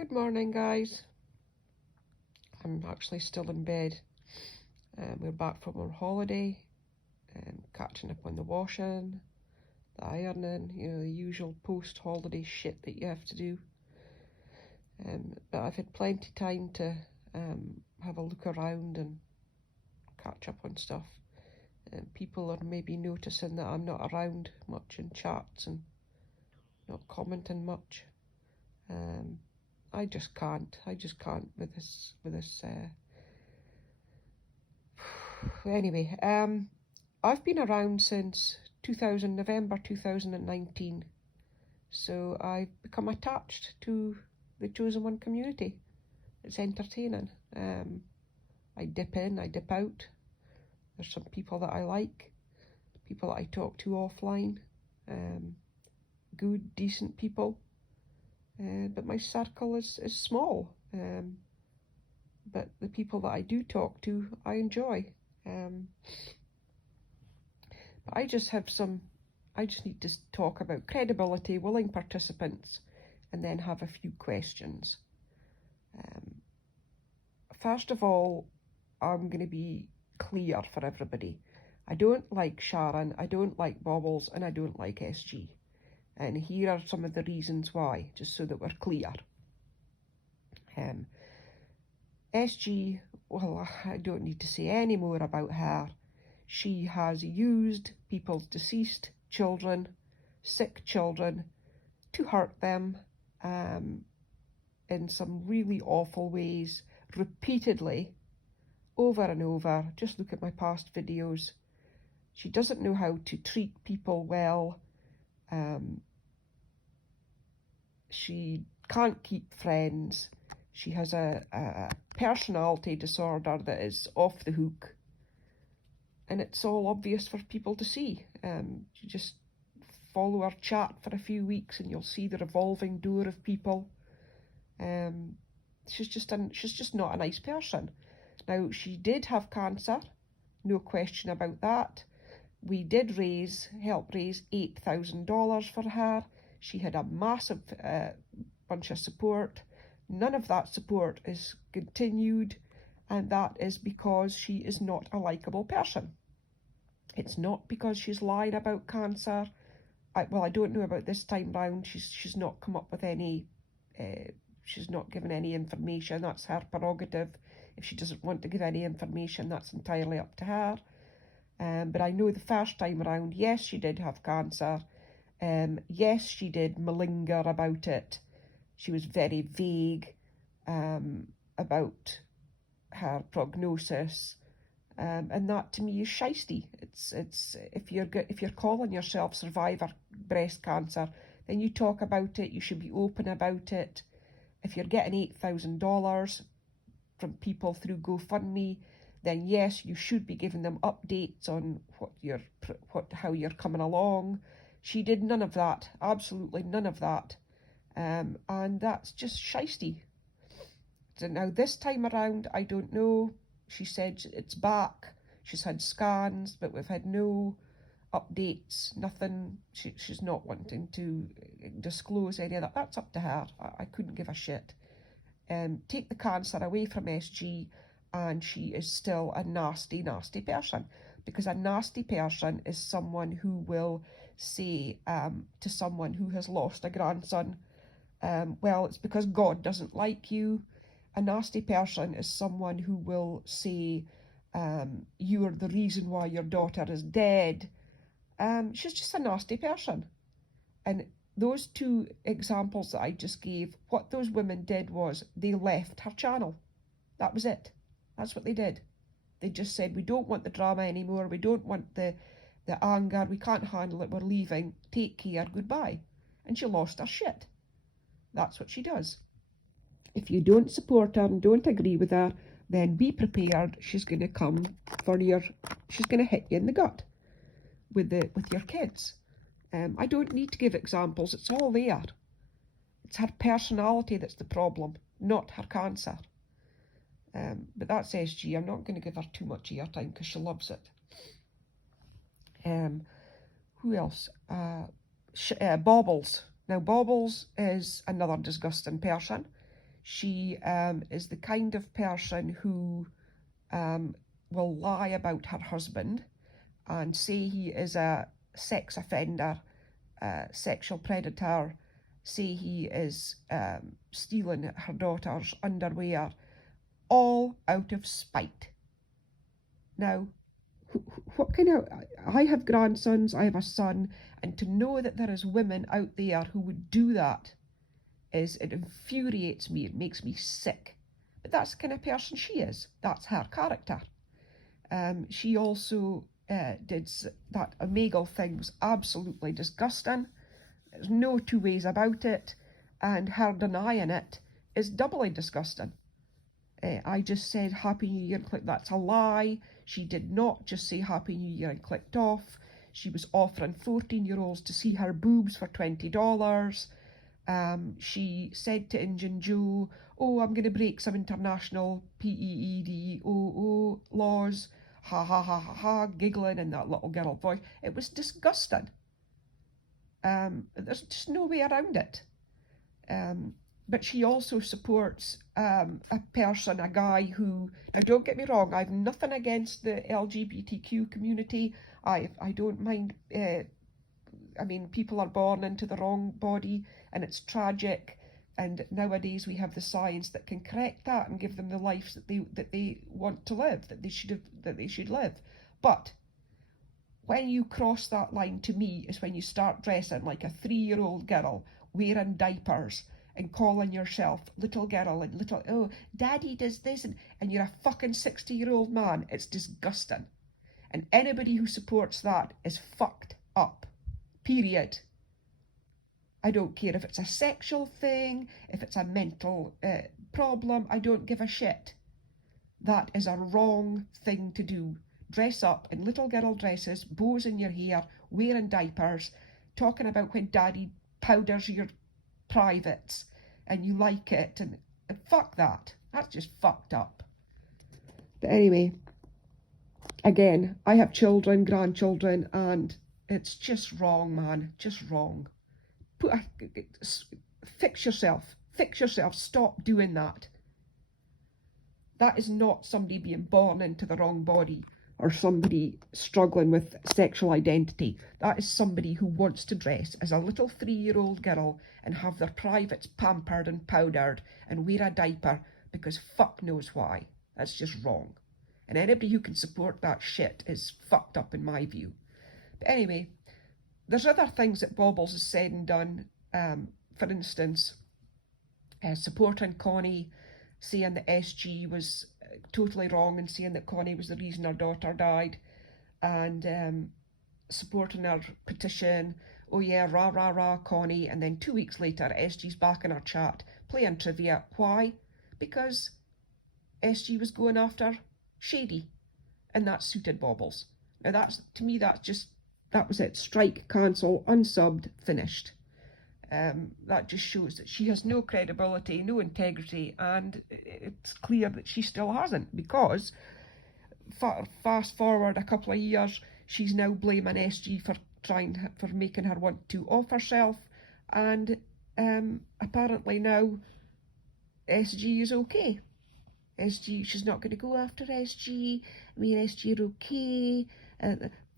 Good morning, guys. I'm actually still in bed. We're back from our holiday, catching up on the washing, the ironing, the usual post-holiday shit that you have to do. But I've had plenty of time to have a look around and catch up on stuff. People are maybe noticing that I'm not around much in chats and not commenting much. I just can't with this. Anyway, I've been around since November 2019, so I've become attached to the Chosen One community. It's entertaining. I dip in, I dip out. There's some people that I like, people that I talk to offline, good, decent people. But my circle is small. But the people that I do talk to, I enjoy. But I just need to talk about credibility, willing participants, and then have a few questions. First of all, I'm going to be clear for everybody. I don't like Sharon, I don't like Bobbles, and I don't like SG. And here are some of the reasons why, just so that we're clear. SG, well, I don't need to say any more about her. She has used people's deceased children, sick children, to hurt them in some really awful ways, repeatedly, over and over. Just look at my past videos. She doesn't know how to treat people well. She can't keep friends. She has a personality disorder that is off the hook. And it's all obvious for people to see. You just follow her chat for a few weeks and you'll see the revolving door of people. She's just not a nice person. Now, she did have cancer, no question about that. We did help raise $8,000 for her. She had a massive bunch of support. None of that support is continued, and that is because she is not a likeable person. It's not because she's lied about cancer. I don't know about this time round. She's not come up with any, she's not given any information. That's her prerogative. If she doesn't want to give any information, that's entirely up to her. But I know the first time around, yes, she did have cancer. Yes, she did malinger about it. She was very vague about her prognosis, and that to me is shysty. It's if you're calling yourself survivor breast cancer, then you talk about it. You should be open about it. If you're getting $8,000 from people through GoFundMe, then yes, you should be giving them updates on how you're coming along. She did none of that, absolutely none of that, and that's just shysty. So now this time around, I don't know. She said it's back. She's had scans, but we've had no updates, nothing. She's not wanting to disclose any of that. That's up to her. I couldn't give a shit. Take the cancer away from SG, and she is still a nasty, nasty person. Because a nasty person is someone who will say to someone who has lost a grandson, well, it's because God doesn't like you. A nasty person is someone who will say, you're the reason why your daughter is dead. She's just a nasty person. And those two examples that I just gave, what those women did was they left her channel. That was it. That's what they did. They just said, we don't want the drama anymore. We don't want the anger. We can't handle it. We're leaving. Take care. Goodbye. And she lost her shit. That's what she does. If you don't support her and don't agree with her, then be prepared. She's going to come for she's going to hit you in the gut with your kids. I don't need to give examples. It's all there. It's her personality that's the problem, not her cancer. But that's SG. I'm not going to give her too much airtime because she loves it. Who else? Bobbles. Now, Bobbles is another disgusting person. She is the kind of person who will lie about her husband and say he is a sex offender, sexual predator, say he is stealing her daughter's underwear, all out of spite. Now, what kind of... I have grandsons, I have a son, and to know that there is women out there who would do that it infuriates me. It makes me sick. But that's the kind of person she is. That's her character. She also did that Omegle thing, was absolutely disgusting. There's no two ways about it, and her denying it is doubly disgusting. I just said Happy New Year and clicked. That's a lie. She did not just say Happy New Year and clicked off. She was offering 14-year-olds to see her boobs for $20. She said to Injun Joe, oh, I'm going to break some international PEEDOO laws. Ha ha ha ha ha, giggling in that little girl voice. It was disgusting. There's just no way around it. But she also supports a guy who, now don't get me wrong, I've nothing against the LGBTQ community. I don't mind, I mean, people are born into the wrong body and it's tragic. And nowadays we have the science that can correct that and give them the lives that they want to live, that they should live. But when you cross that line, to me, is when you start dressing like a 3-year-old girl, wearing diapers, and calling yourself little girl and little, oh, daddy does this, and you're a fucking 60-year-old man. It's disgusting. And anybody who supports that is fucked up. Period. I don't care if it's a sexual thing, if it's a mental problem, I don't give a shit. That is a wrong thing to do. Dress up in little girl dresses, bows in your hair, wearing diapers, talking about when daddy powders your privates and you like it, and fuck that. That's just fucked up. But anyway, again, I have children, grandchildren, and it's just wrong, man. Just wrong. Fix yourself. Fix yourself. Stop doing that. That is not somebody being born into the wrong body or somebody struggling with sexual identity. That is somebody who wants to dress as a little 3-year-old girl and have their privates pampered and powdered and wear a diaper because fuck knows why. That's just wrong. And anybody who can support that shit is fucked up in my view. But anyway, there's other things that Bobbles has said and done. For instance, supporting Connie, saying that SG was totally wrong and saying that Connie was the reason her daughter died, and supporting her petition, oh yeah, rah rah rah Connie, and then 2 weeks later SG's back in her chat playing trivia. Why? Because SG was going after Shady, and that suited Bobbles. Now that's, to me, that was it. Strike, cancel, unsubbed, finished. That just shows that she has no credibility, no integrity, and it's clear that she still hasn't, because fast forward a couple of years, she's now blaming SG for making her want to off herself, and apparently now SG is okay. SG, she's not going to go after SG. Me and SG are okay.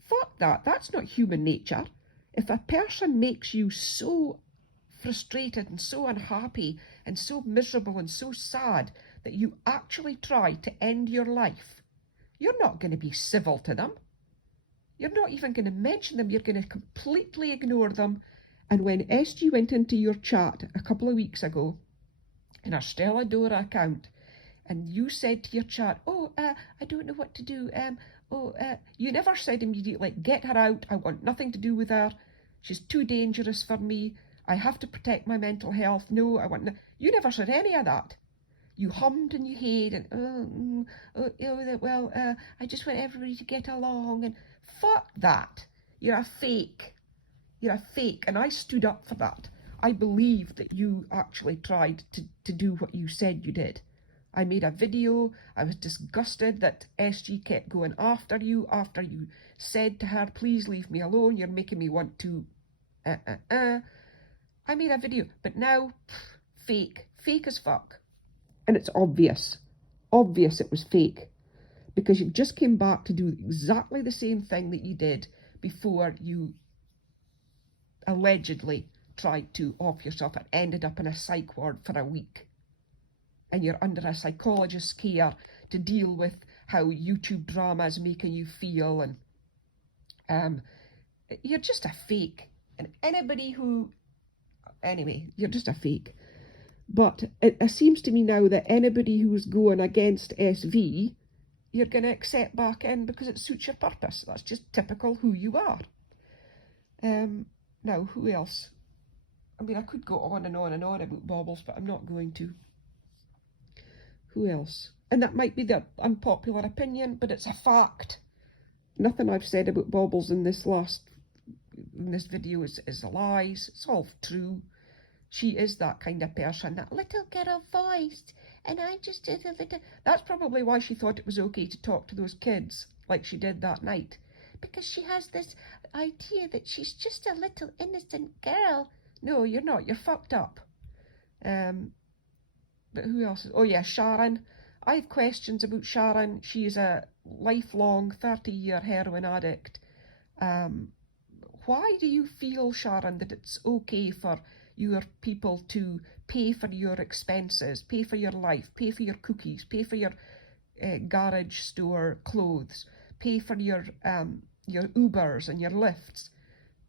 Fuck that. That's not human nature. If a person makes you so frustrated and so unhappy and so miserable and so sad that you actually try to end your life, you're not going to be civil to them. You're not even going to mention them. You're going to completely ignore them. And when SG went into your chat a couple of weeks ago in her Stella Dora account, and you said to your chat, oh, I don't know what to do. You never said immediately, get her out. I want nothing to do with her. She's too dangerous for me. I have to protect my mental health. No, I want no. You never said any of that. You hummed and you hayed and, I just want everybody to get along, and fuck that. You're a fake. You're a fake, and I stood up for that. I believe that you actually tried to do what you said you did. I made a video. I was disgusted that SG kept going after you after you said to her, please leave me alone. You're making me want to, I made a video, but now, fake as fuck. And it's obvious it was fake, because you just came back to do exactly the same thing that you did before you allegedly tried to off yourself and ended up in a psych ward for a week. And you're under a psychologist's care to deal with how YouTube drama is making you feel. And you're just a fake. And anybody who... Anyway, you're just a fake. But it seems to me now that anybody who's going against SV, you're going to accept back in because it suits your purpose. That's just typical who you are. Now, who else? I mean, I could go on and on and on about Bobbles, but I'm not going to. Who else? And that might be the unpopular opinion, but it's a fact. Nothing I've said about Bobbles in this video is lies. It's all true. She is that kind of person, that little girl voice, and I just did a little... That's probably why she thought it was okay to talk to those kids like she did that night. Because she has this idea that she's just a little innocent girl. No, you're not. You're fucked up. But who else? Oh yeah, Sharon. I have questions about Sharon. She is a lifelong 30-year heroin addict. Why do you feel, Sharon, that it's okay for your people to pay for your expenses, pay for your life, pay for your cookies, pay for your garage store clothes, pay for your Ubers and your Lyfts,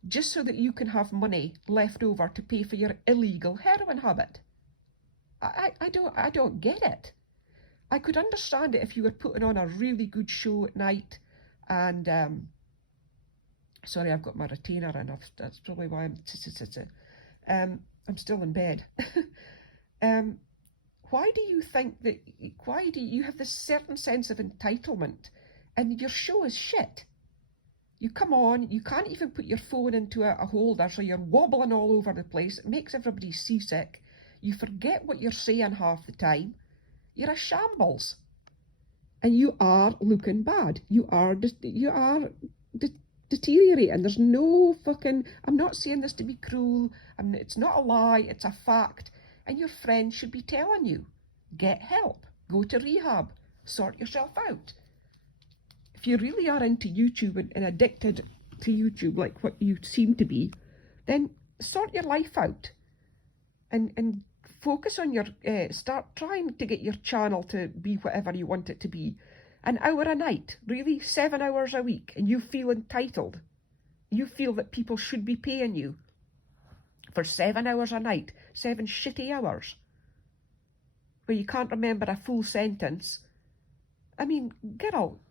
just so that you can have money left over to pay for your illegal heroin habit? I don't get it. I could understand it if you were putting on a really good show at night and sorry, I've got my retainer in. That's probably why I'm still in bed. Why do you think that? Why do you have this certain sense of entitlement, and your show is shit? You come on, you can't even put your phone into a holder, so you're wobbling all over the place. It makes everybody seasick. You forget what you're saying half the time. You're a shambles, and you are looking bad. You are deteriorating. There's no fucking... I'm not saying this to be cruel. It's not a lie. It's a fact. And your friends should be telling you, get help, go to rehab, sort yourself out. If you really are into YouTube and addicted to YouTube like what you seem to be, then sort your life out and focus on your... start trying to get your channel to be whatever you want it to be. An hour a night, really, 7 hours a week, and you feel entitled. You feel that people should be paying you for 7 hours a night, 7 shitty hours, where you can't remember a full sentence. I mean, girl,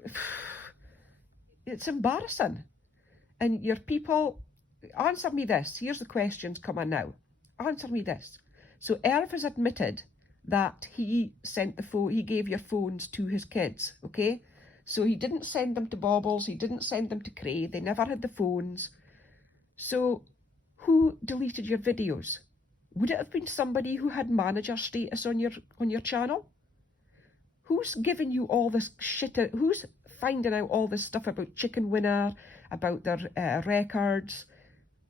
it's embarrassing. And your people... Answer me this. Here's the questions coming now. Answer me this. So Irv has admitted that he gave your phones to his kids, okay? So he didn't send them to Bobbles, he didn't send them to Cray, they never had the phones. So who deleted your videos? Would it have been somebody who had manager status on your channel? Who's giving you all this shit? Who's finding out all this stuff about Chicken Winner, about their records?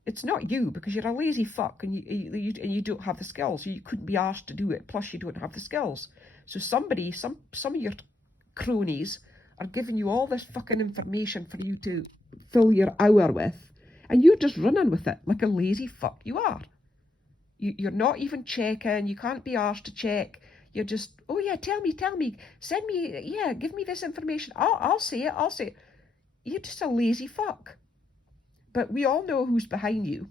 It's not you, because you're a lazy fuck and you don't have the skills. You couldn't be asked to do it, plus you don't have the skills. So some of your cronies are giving you all this fucking information for you to fill your hour with, and you're just running with it like a lazy fuck you are. You're not even checking, you can't be asked to check. You're just, oh yeah, tell me, send me, yeah, give me this information. I'll say it. You're just a lazy fuck. But we all know who's behind you.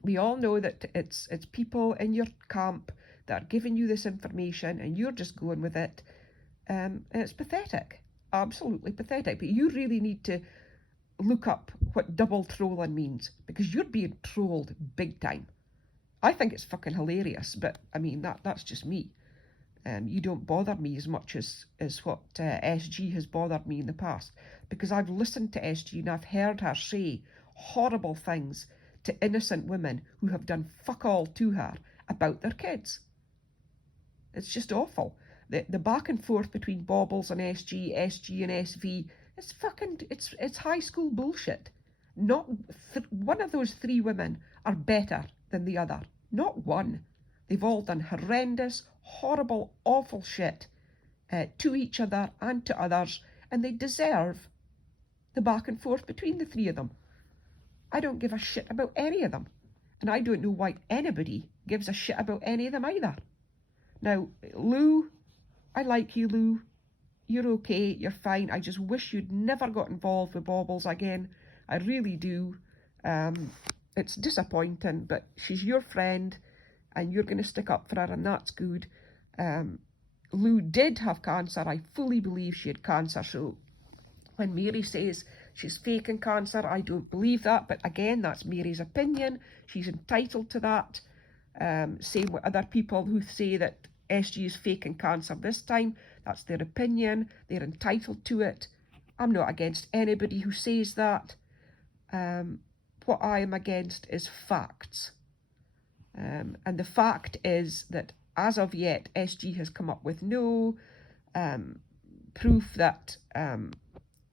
We all know that it's people in your camp that are giving you this information and you're just going with it. And it's pathetic. Absolutely pathetic. But you really need to look up what double trolling means, because you're being trolled big time. I think it's fucking hilarious, but I mean, that's just me. You don't bother me as much as what SG has bothered me in the past, because I've listened to SG and I've heard her say horrible things to innocent women who have done fuck all to her about their kids. It's just awful. The back and forth between Bobbles and SG and SV, it's high school bullshit. Not one of those three women are better than the other. Not one. They've all done horrendous, horrible, awful shit to each other and to others, and they deserve the back and forth between the three of them. I don't give a shit about any of them, and I don't know why anybody gives a shit about any of them either. Now, Lou, I like you, Lou. You're okay, you're fine. I just wish you'd never got involved with Bobbles again. I really do. It's disappointing, but she's your friend and you're going to stick up for her, and that's good. Lou did have cancer. I fully believe she had cancer. So when Mary says she's faking cancer, I don't believe that. But again, that's Mary's opinion. She's entitled to that. Same with other people who say that SG is faking cancer this time. That's their opinion. They're entitled to it. I'm not against anybody who says that. What I am against is facts. And the fact is that as of yet, SG has come up with no proof that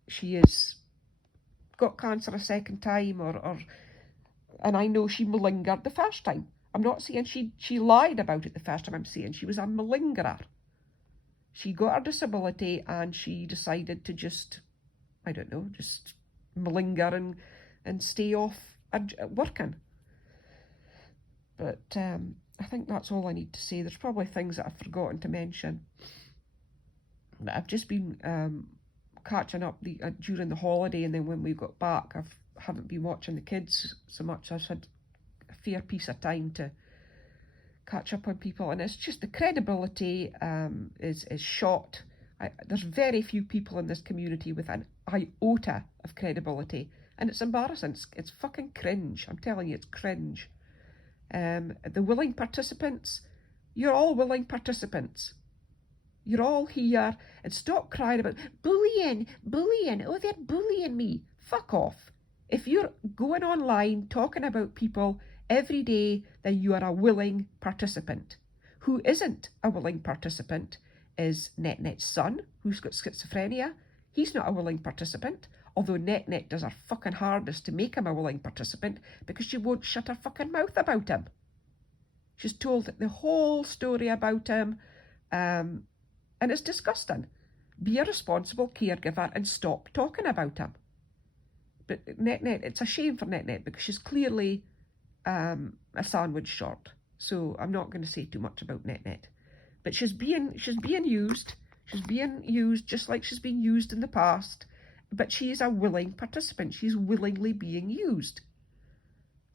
she has got cancer a second time, and I know she malingered the first time. I'm not saying she lied about it the first time. I'm saying she was a malingerer. She got her disability and she decided to just, I don't know, just malinger and stay off working. But I think that's all I need to say. There's probably things that I've forgotten to mention. But I've just been catching up during the holiday, and then when we got back, I haven't been watching the kids so much. I've had a fair piece of time to catch up on people, and it's just the credibility is shot. There's very few people in this community with an iota of credibility, and it's embarrassing. It's fucking cringe. I'm telling you, it's cringe. The willing participants, you're all willing participants. You're all here, and stop crying about bullying, oh, they're bullying me. Fuck off. If you're going online talking about people every day, then you are a willing participant. Who isn't a willing participant is NetNet's son, who's got schizophrenia. He's not a willing participant, although NetNet does her fucking hardest to make him a willing participant because she won't shut her fucking mouth about him. She's told the whole story about him, and it's disgusting. Be a responsible caregiver and stop talking about him. But NetNet, it's a shame for NetNet because she's clearly a sandwich short. So I'm not going to say too much about NetNet. But she's being used. She's being used just like she's been used in the past. But she is a willing participant. She's willingly being used.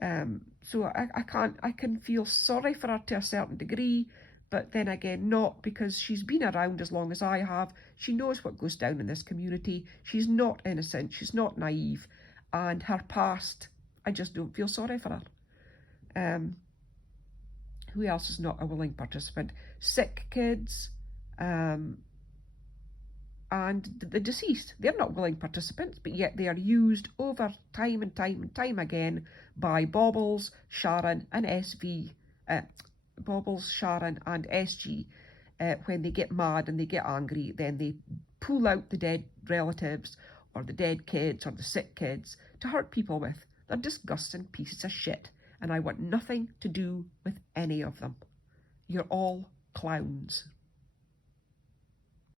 So I can feel sorry for her to a certain degree, but then again, not, because she's been around as long as I have. She knows what goes down in this community. She's not innocent. She's not naive. And her past, I just don't feel sorry for her. Who else is not a willing participant? Sick kids, and the deceased. They're not willing participants, but yet they are used over time and time and time again by Bobbles, Sharon and Bobbles, Sharon and SG. When they get mad and they get angry, then they pull out the dead relatives or the dead kids or the sick kids to hurt people with. They're disgusting pieces of shit, and I want nothing to do with any of them. You're all clowns.